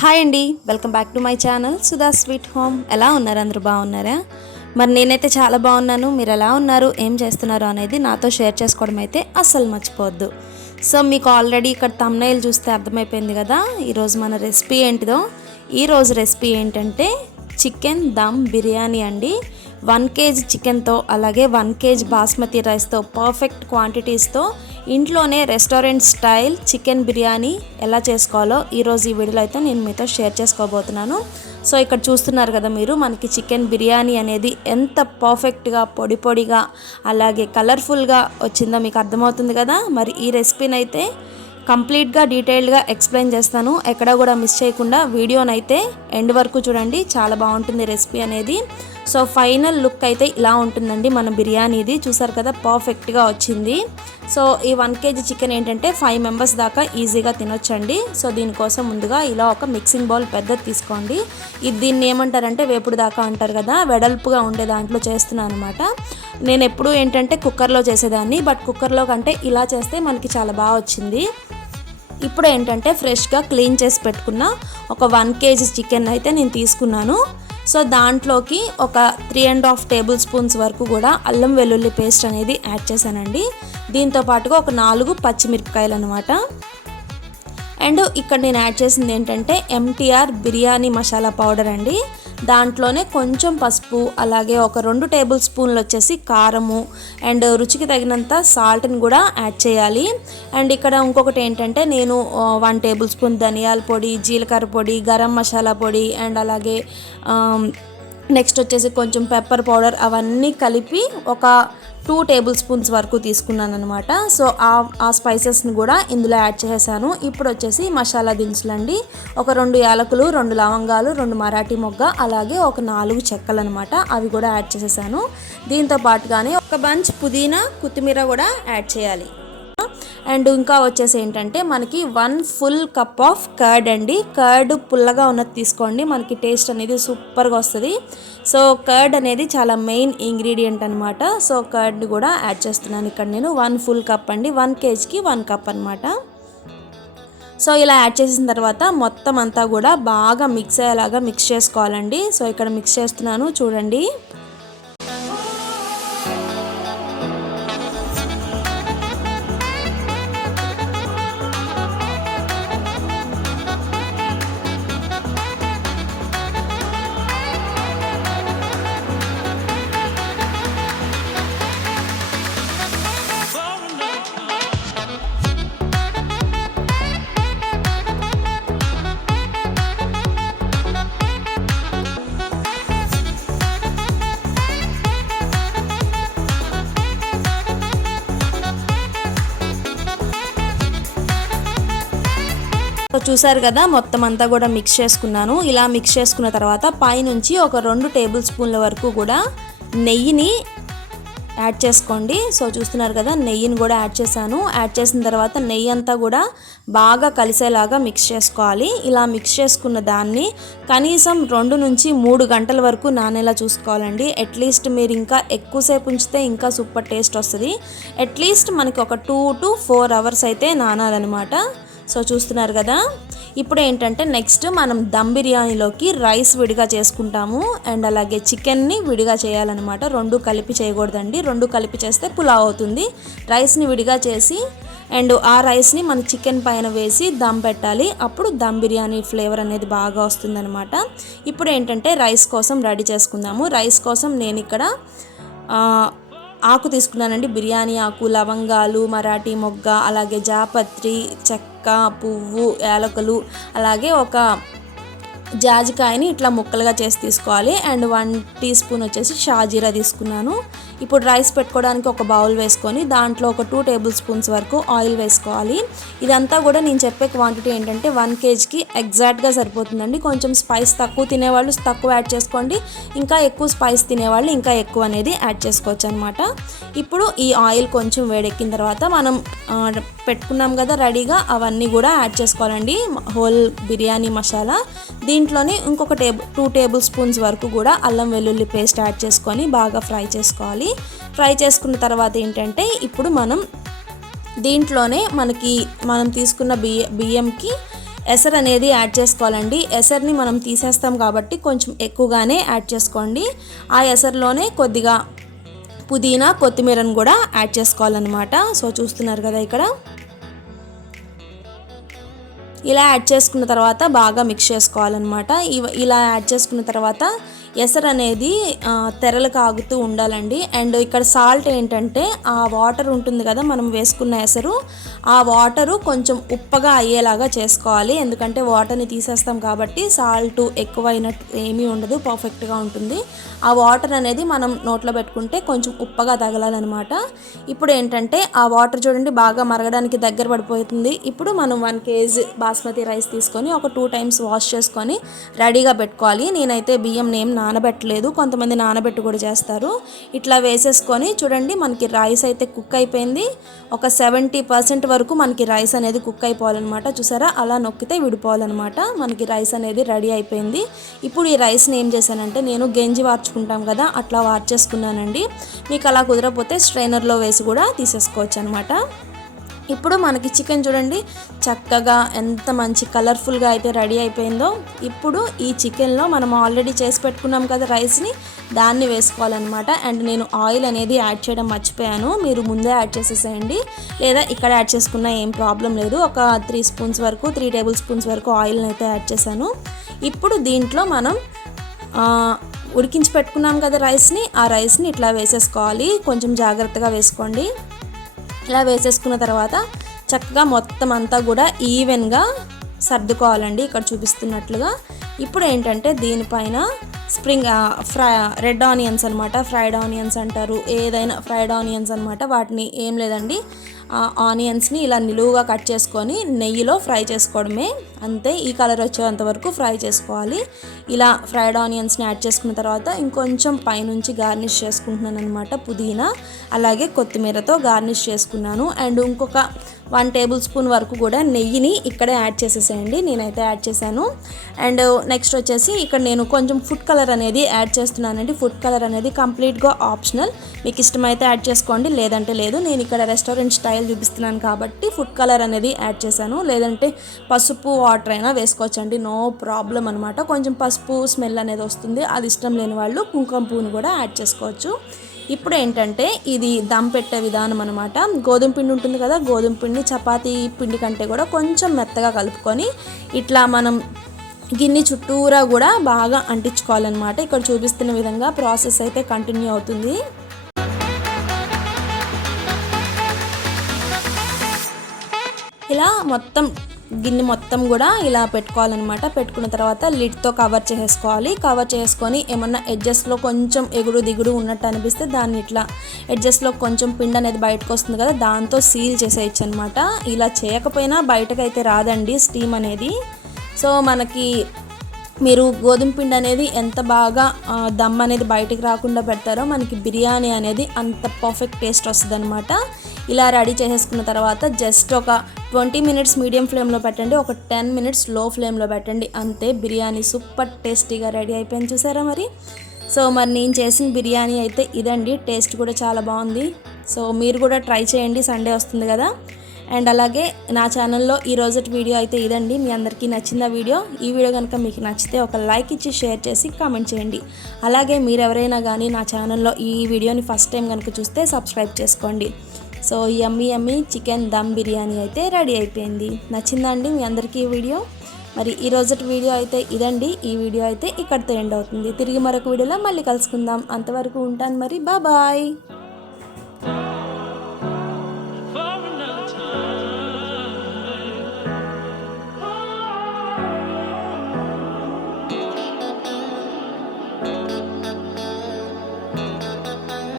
Hi అండి, welcome back to my channel Sudha sweet home. ఎలా ఉన్నారు? అందరూ బాగున్నారా? మరి నేనైతే చాలా బాగున్నాను. మీరు ఎలా ఉన్నారు, ఏం చేస్తున్నారు అనేది నాతో షేర్ చేసుకోవడం అయితే అస్సలు మర్చిపోవద్దు. సో మీకు ఆల్రెడీ ఇక్కడ థంబ్నెయిల్ చూస్తే అర్థమైపోయింది కదా ఈరోజు మన రెసిపీ ఏంటిదో. ఈరోజు రెసిపీ ఏంటంటే చికెన్ దమ్ బిర్యానీ అండి. 1 kg చికెన్తో అలాగే 1 kg బాస్మతి రైస్తో పర్ఫెక్ట్ క్వాంటిటీస్తో ఇంట్లోనే రెస్టారెంట్ స్టైల్ చికెన్ బిర్యానీ ఎలా చేసుకోవాలో ఈరోజు ఈ వీడియోలో అయితే నేను మీతో షేర్ చేసుకోబోతున్నాను. సో ఇక్కడ చూస్తున్నారు కదా మీరు, మనకి చికెన్ బిర్యానీ అనేది ఎంత పర్ఫెక్ట్గా పొడి పొడిగా అలాగే కలర్ఫుల్గా వచ్చిందో మీకు అర్థమవుతుంది కదా. మరి ఈ రెసిపీని అయితే కంప్లీట్గా డీటెయిల్డ్గా ఎక్స్ప్లెయిన్ చేస్తాను. ఎక్కడ కూడా మిస్ చేయకుండా వీడియోనైతే ఎండ్ వరకు చూడండి, చాలా బాగుంటుంది రెసిపీ అనేది. సో ఫైనల్ లుక్ అయితే ఇలా ఉంటుందండి మన బిర్యానీది. చూసారు కదా, పర్ఫెక్ట్గా వచ్చింది. సో ఈ 1 kg చికెన్ ఏంటంటే 5 మెంబర్స్ దాకా ఈజీగా తినొచ్చండి. సో దీనికోసం ముందుగా ఇలా ఒక మిక్సింగ్ బౌల్ పెద్దది తీసుకోండి. దీన్ని ఏమంటారంటే వేపుడు దాకా అంటారు కదా, వెడల్పుగా ఉండే దాంట్లో చేస్తున్నాను అనమాట. నేను ఎప్పుడు ఏంటంటే కుక్కర్లో చేసేదాన్ని, బట్ కుక్కర్లో కంటే ఇలా చేస్తే మనకి చాలా బాగా వచ్చింది. ఇప్పుడు ఏంటంటే ఫ్రెష్గా క్లీన్ చేసి పెట్టుకున్న ఒక 1 kg చికెన్ అయితే నేను తీసుకున్నాను. సో దాంట్లోకి ఒక 3.5 టేబుల్ స్పూన్స్ వరకు కూడా అల్లం వెల్లుల్లి పేస్ట్ అనేది యాడ్ చేశానండి. దీంతో పాటుగా ఒక 4 పచ్చిమిరపకాయలు అనమాట. అండ్ ఇక్కడ నేను యాడ్ చేసింది ఏంటంటే MTR బిర్యానీ మసాలా పౌడర్ అండి. దాంట్లోనే కొంచెం పసుపు అలాగే ఒక 2 టేబుల్ స్పూన్లు వచ్చేసి కారము అండ్ రుచికి తగినంత సాల్ట్ని కూడా యాడ్ చేయాలి. అండ్ ఇక్కడ ఇంకొకటి ఏంటంటే నేను 1 టేబుల్ స్పూన్ ధనియాల పొడి, జీలకర్ర పొడి, గరం మసాలా పొడి అండ్ అలాగే నెక్స్ట్ వచ్చేసి కొంచెం పెప్పర్ పౌడర్ అవన్నీ కలిపి ఒక 2 టేబుల్ స్పూన్స్ వరకు తీసుకున్నాను అనమాట. సో ఆ స్పైసెస్ని కూడా ఇందులో యాడ్ చేశాను. ఇప్పుడు వచ్చేసి మసాలా దినుసులండి. ఒక 2 యాలకులు, 2 లవంగాలు, 2 మరాఠీ మొగ్గ అలాగే ఒక 4 చెక్కలు అనమాట, అవి కూడా యాడ్ చేసేసాను. దీంతో పాటుగానే ఒక బంచ్ పుదీనా, కొత్తిమీర కూడా యాడ్ చేయాలి. అండ్ ఇంకా వచ్చేసి ఏంటంటే మనకి 1 full కప్ ఆఫ్ కర్డ్ అండి. కర్డ్ పుల్లగా ఉన్నది తీసుకోండి, మనకి టేస్ట్ అనేది సూపర్గా వస్తుంది. సో కర్డ్ అనేది చాలా మెయిన్ ఇంగ్రీడియంట్ అనమాట. సో కర్డ్ని కూడా యాడ్ చేస్తున్నాను ఇక్కడ నేను. 1 full కప్ అండి, 1 kgకి 1 కప్ అనమాట. సో ఇలా యాడ్ చేసిన తర్వాత మొత్తం అంతా కూడా బాగా మిక్స్ అయ్యేలాగా మిక్స్ చేసుకోవాలండి. సో ఇక్కడ మిక్స్ చేస్తున్నాను చూడండి. చూసారు కదా, మొత్తం అంతా కూడా మిక్స్ చేసుకున్నాను. ఇలా మిక్స్ చేసుకున్న తర్వాత పైనుంచి ఒక 2 టేబుల్ స్పూన్ల వరకు కూడా నెయ్యిని యాడ్ చేసుకోండి. సో చూస్తున్నారు కదా, నెయ్యిని కూడా యాడ్ చేశాను. యాడ్ చేసిన తర్వాత నెయ్యి అంతా కూడా బాగా కలిసేలాగా మిక్స్ చేసుకోవాలి. ఇలా మిక్స్ చేసుకున్న దాన్ని కనీసం 2 నుంచి 3 గంటల వరకు నానేలా చూసుకోవాలండి. అట్లీస్ట్ మీరు ఇంకా ఎక్కువసేపు ఉంచితే ఇంకా సూపర్ టేస్ట్ వస్తుంది. అట్లీస్ట్ మనకి ఒక 2 to 4 అవర్స్ అయితే నానాలన్నమాట. సో చూస్తున్నారు కదా, ఇప్పుడు ఏంటంటే నెక్స్ట్ మనం దమ్ బిర్యానీలోకి రైస్ విడిగా చేసుకుంటాము అండ్ అలాగే చికెన్ని విడిగా చేయాలన్నమాట. 2 కలిపి చేయకూడదండి, 2 కలిపి చేస్తే పులావ్ అవుతుంది. రైస్ని విడిగా చేసి అండ్ ఆ రైస్ని మన చికెన్ పైన వేసి దమ్ పెట్టాలి. అప్పుడు దమ్ బిర్యానీ ఫ్లేవర్ అనేది బాగా వస్తుందన్నమాట. ఇప్పుడు ఏంటంటే రైస్ కోసం రెడీ చేసుకుందాము. రైస్ కోసం నేను ఇక్కడ ఆకు తీసుకున్నానండి, బిర్యానీ ఆకు, లవంగాలు, మరాఠీ మొగ్గ అలాగే జాపత్రి, చెక్క, పువ్వు, యాలకులు అలాగే ఒక జాజికాయని ఇట్లా ముక్కలుగా చేసి తీసుకోవాలి. అండ్ 1 టీ స్పూన్ వచ్చేసి షాజీరా తీసుకున్నాను. ఇప్పుడు రైస్ పెట్టుకోవడానికి ఒక బౌల్ వేసుకొని దాంట్లో ఒక 2 టేబుల్ స్పూన్స్ వరకు ఆయిల్ వేసుకోవాలి. ఇదంతా కూడా నేను చెప్పే క్వాంటిటీ ఏంటంటే 1 kgకి ఎగ్జాక్ట్గా సరిపోతుందండి. కొంచెం స్పైస్ తక్కువ తినేవాళ్ళు తక్కువ యాడ్ చేసుకోండి, ఇంకా ఎక్కువ స్పైస్ తినేవాళ్ళు ఇంకా ఎక్కువ అనేది యాడ్ చేసుకోవచ్చు అనమాట. ఇప్పుడు ఈ ఆయిల్ కొంచెం వేడెక్కిన తర్వాత మనం పెట్టుకున్నాం కదా రెడీగా, అవన్నీ కూడా యాడ్ చేసుకోవాలండి. హోల్ బిర్యానీ మసాలా, దీంట్లోనే ఇంకొక 2 టేబుల్ స్పూన్స్ వరకు కూడా అల్లం వెల్లుల్లి పేస్ట్ యాడ్ చేసుకొని బాగా ఫ్రై చేసుకోవాలి. ఫ్రై చేసుకున్న తర్వాత ఏంటంటే ఇప్పుడు మనం దీంట్లోనే మనం తీసుకున్న బియ్యంకి ఎసరు అనేది యాడ్ చేసుకోవాలండి. ఎసరుని మనం తీసేస్తాం కాబట్టి కొంచెం ఎక్కువగానే యాడ్ చేసుకోండి. ఆ ఎసరులోనే కొద్దిగా పుదీనా కొత్తిమీరను కూడా యాడ్ చేసుకోవాలన్నమాట. సో చూస్తున్నారు కదా ఇక్కడ. ఇలా యాడ్ చేసుకున్న తర్వాత బాగా మిక్స్ చేసుకోవాలన్నమాట. ఇలా యాడ్ చేసుకున్న తర్వాత ఎసరు అనేది తెరలు కాగుతూ ఉండాలండి. అండ్ ఇక్కడ సాల్ట్ ఏంటంటే ఆ వాటర్ ఉంటుంది కదా మనం వేసుకున్న ఎసరు, ఆ వాటరు కొంచెం ఉప్పగా అయ్యేలాగా చేసుకోవాలి. ఎందుకంటే వాటర్ని తీసేస్తాం కాబట్టి సాల్ట్ ఎక్కువైనట్టు ఏమీ ఉండదు, పర్ఫెక్ట్గా ఉంటుంది. ఆ వాటర్ అనేది మనం నోట్లో పెట్టుకుంటే కొంచెం ఉప్పగా తగలాలన్నమాట. ఇప్పుడు ఏంటంటే ఆ వాటర్ చూడండి బాగా మరగడానికి దగ్గర పడిపోతుంది. ఇప్పుడు మనం 1 kg బాస్మతి రైస్ తీసుకొని ఒక 2 times వాష్ చేసుకొని రెడీగా పెట్టుకోవాలి. నేనైతే బియ్యం నానబెట్టలేదు, కొంతమంది నానబెట్టి కూడా చేస్తారు. ఇట్లా వేసేసుకొని చూడండి మనకి రైస్ అయితే కుక్ అయిపోయింది. ఒక 70% వరకు మనకి రైస్ అనేది కుక్ అయిపోవాలన్నమాట. చూసారా అలా నొక్కితే విడిపోవాలన్నమాట. మనకి రైస్ అనేది రెడీ అయిపోయింది. ఇప్పుడు ఈ రైస్ని ఏం చేశానంటే నేను గంజి వార్చుకుంటాం కదా అట్లా వార్చేసుకున్నానండి. మీకు అలా కుదరకపోతే స్ట్రైనర్లో వేసి కూడా తీసేసుకోవచ్చు అనమాట. ఇప్పుడు మనకి చికెన్ చూడండి చక్కగా ఎంత మంచి కలర్ఫుల్గా అయితే రెడీ అయిపోయిందో. ఇప్పుడు ఈ చికెన్లో మనం ఆల్రెడీ చేసి పెట్టుకున్నాం కదా రైస్ని, దాన్ని వేసుకోవాలన్నమాట. అండ్ నేను ఆయిల్ అనేది యాడ్ చేయడం మర్చిపోయాను, మీరు ముందే యాడ్ చేసేసేయండి లేదా ఇక్కడ యాడ్ చేసుకున్నా ఏం ప్రాబ్లం లేదు. ఒక 3 టేబుల్ స్పూన్స్ వరకు ఆయిల్ని అయితే యాడ్ చేశాను. ఇప్పుడు దీంట్లో మనం ఉడికించి పెట్టుకున్నాం కదా రైస్ని, ఆ రైస్ని ఇట్లా వేసేసుకోవాలి. కొంచెం జాగ్రత్తగా వేసుకోండి. ఇలా వేసేసుకున్న తర్వాత చక్కగా మొత్తం అంతా కూడా ఈవెన్గా సర్దుకోవాలండి ఇక్కడ చూపిస్తున్నట్లుగా. ఇప్పుడు ఏంటంటే దీనిపైన రెడ్ ఆనియన్స్ అనమాట, ఫ్రైడ్ ఆనియన్స్ అంటారు, ఏదైనా ఫ్రైడ్ ఆనియన్స్ అనమాట. వాటిని ఏం లేదండి ఆనియన్స్ని ఇలా నిలువుగా కట్ చేసుకొని నెయ్యిలో ఫ్రై చేసుకోవడమే, అంతే. ఈ కలర్ వచ్చేంత వరకు ఫ్రై చేసుకోవాలి. ఇలా ఫ్రైడ్ ఆనియన్స్ని యాడ్ చేసుకున్న తర్వాత ఇంకొంచెం పైనుంచి గార్నిష్ చేసుకుంటున్నాను అనమాట. పుదీనా అలాగే కొత్తిమీరతో గార్నిష్ చేసుకున్నాను. అండ్ ఇంకొక 1 టేబుల్ స్పూన్ వరకు కూడా నెయ్యిని ఇక్కడే యాడ్ చేసేసేయండి, నేనైతే యాడ్ చేశాను. అండ్ నెక్స్ట్ వచ్చేసి ఇక్కడ నేను కొంచెం ఫుడ్ కలర్ అనేది యాడ్ చేస్తున్నానండి. ఫుడ్ కలర్ అనేది కంప్లీట్గా ఆప్షనల్, మీకు ఇష్టమైతే యాడ్ చేసుకోండి లేదంటే లేదు. నేను ఇక్కడ రెస్టారెంట్ స్టైల్ చూపిస్తున్నాను కాబట్టి ఫుడ్ కలర్ అనేది యాడ్ చేశాను, లేదంటే పసుపు వాటర్ అయినా వేసుకోవచ్చండి, నో ప్రాబ్లం అనమాట. కొంచెం పసుపు స్మెల్ అనేది వస్తుంది, అది ఇష్టం లేని వాళ్ళు కుంకుమ పువ్వుని కూడా యాడ్ చేసుకోవచ్చు. ఇప్పుడు ఏంటంటే ఇది దమ్ పెట్టే విధానం అనమాట. గోధుమ పిండి ఉంటుంది కదా, గోధుమ పిండి చపాతీ పిండి కంటే కూడా కొంచెం మెత్తగా కలుపుకొని ఇట్లా మనం గిన్నె చుట్టూరా కూడా బాగా అంటించుకోవాలన్నమాట. ఇక్కడ చూపిస్తున్న విధంగా ప్రాసెస్ అయితే కంటిన్యూ అవుతుంది. ఇలా మొత్తం గిన్నె మొత్తం కూడా ఇలా పెట్టుకోవాలన్నమాట. పెట్టుకున్న తర్వాత లిడ్తో కవర్ చేసుకోవాలి. కవర్ చేసుకొని ఏమన్నా ఎడ్జెస్లో కొంచెం ఎగుడు దిగుడు ఉన్నట్టు అనిపిస్తే దాన్ని ఇట్లా ఎడ్జెస్లో కొంచెం పిండి అనేది బయటకు వస్తుంది కదా, దాంతో సీల్ చేసేయచ్చు అనమాట. ఇలా చేయకపోయినా బయటకైతే రాదండి స్టీమ్ అనేది. సో మనకి మీరు గోధుమ పిండి అనేది ఎంత బాగా దమ్ అనేది బయటికి రాకుండా పెడతారో మనకి బిర్యానీ అనేది అంత పర్ఫెక్ట్ టేస్ట్ వస్తుంది అనమాట. ఇలా రెడీ చేసేసుకున్న తర్వాత జస్ట్ ఒక 20 minutes మీడియం ఫ్లేమ్లో పెట్టండి, ఒక 10 minutes లో ఫ్లేమ్లో పెట్టండి, అంతే. బిర్యానీ సూపర్ టేస్టీగా రెడీ అయిపోయింది, చూసారా మరి. సో మరి నేను చేసిన బిర్యానీ అయితే ఇదండి, టేస్ట్ కూడా చాలా బాగుంది. సో మీరు కూడా ట్రై చేయండి, సండే వస్తుంది కదా. అండ్ అలాగే నా ఛానల్లో ఈ రోజటి వీడియో అయితే ఇదండి. మీ అందరికీ నచ్చిందా వీడియో? ఈ వీడియో కనుక మీకు నచ్చితే ఒక లైక్ ఇచ్చి షేర్ చేసి కామెంట్ చేయండి. అలాగే మీరు ఎవరైనా కానీ నా ఛానల్లో ఈ వీడియోని ఫస్ట్ టైం కనుక చూస్తే సబ్స్క్రైబ్ చేసుకోండి. So yummy chicken dum biryani అయితే రెడీ అయిపోయింది. నచ్చిందండి మీ అందరికీ ఈ వీడియో? మరి ఈ రోజటి వీడియో అయితే ఇదండి. ఈ వీడియో అయితే ఇక్కడితో ఎండ్ అవుతుంది. తిరిగి మరొక వీడియోలో మళ్ళీ కలుసుకుందాం. అంతవరకు ఉంటాను మరి, బాయ్.